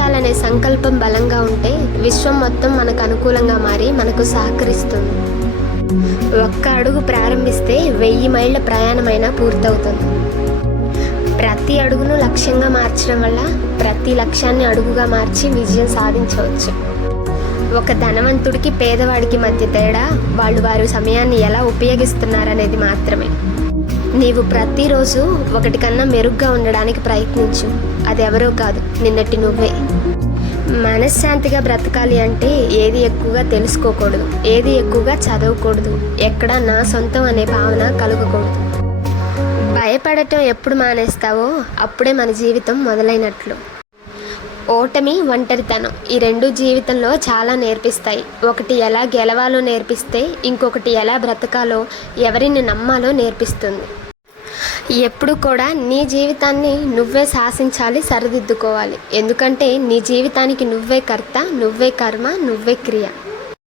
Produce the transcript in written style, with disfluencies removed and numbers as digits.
సాధించాలనే సంకల్పం బలంగా ఉంటే విశ్వం మొత్తం మనకు అనుకూలంగా మారి మనకు సహకరిస్తుంది. ఒక్క అడుగు ప్రారంభిస్తే 1000 మైళ్ళ ప్రయాణమైనా పూర్తవుతుంది. ప్రతి అడుగును లక్ష్యంగా మార్చడం వల్ల ప్రతి లక్ష్యాన్ని అడుగుగా మార్చి విజయం సాధించవచ్చు. ఒక ధనవంతుడికి పేదవాడికి మధ్య తేడా వాళ్ళు వారి సమయాన్ని ఎలా ఉపయోగిస్తున్నారనేది మాత్రమే. నీవు ప్రతిరోజు ఒకటి కన్నా మెరుగ్గా ఉండడానికి ప్రయత్నించు. అది ఎవరో కాదు, నిన్నటి నువ్వే. మనశ్శాంతిగా బ్రతకాలి అంటే ఏది ఎక్కువగా తెలుసుకోకూడదు, ఏది ఎక్కువగా చదవకూడదు, ఎక్కడ నా సొంతం అనే భావన కలగకూడదు. భయపడటం ఎప్పుడు మానేస్తావో అప్పుడే మన జీవితం మొదలైనట్లు. ఓటమి, ఒంటరితనం ఈ రెండు జీవితంలో చాలా నేర్పిస్తాయి. ఒకటి ఎలా గెలవాలో నేర్పిస్తే ఇంకొకటి ఎలా బ్రతకాలో, ఎవరిని నమ్మాలో నేర్పిస్తుంది. ఎప్పుడు కూడా నీ జీవితాన్ని నువ్వే శాసించాలి, సరిదిద్దుకోవాలి. ఎందుకంటే నీ జీవితానికి నువ్వే కర్త, నువ్వే కర్మ, నువ్వే క్రియ.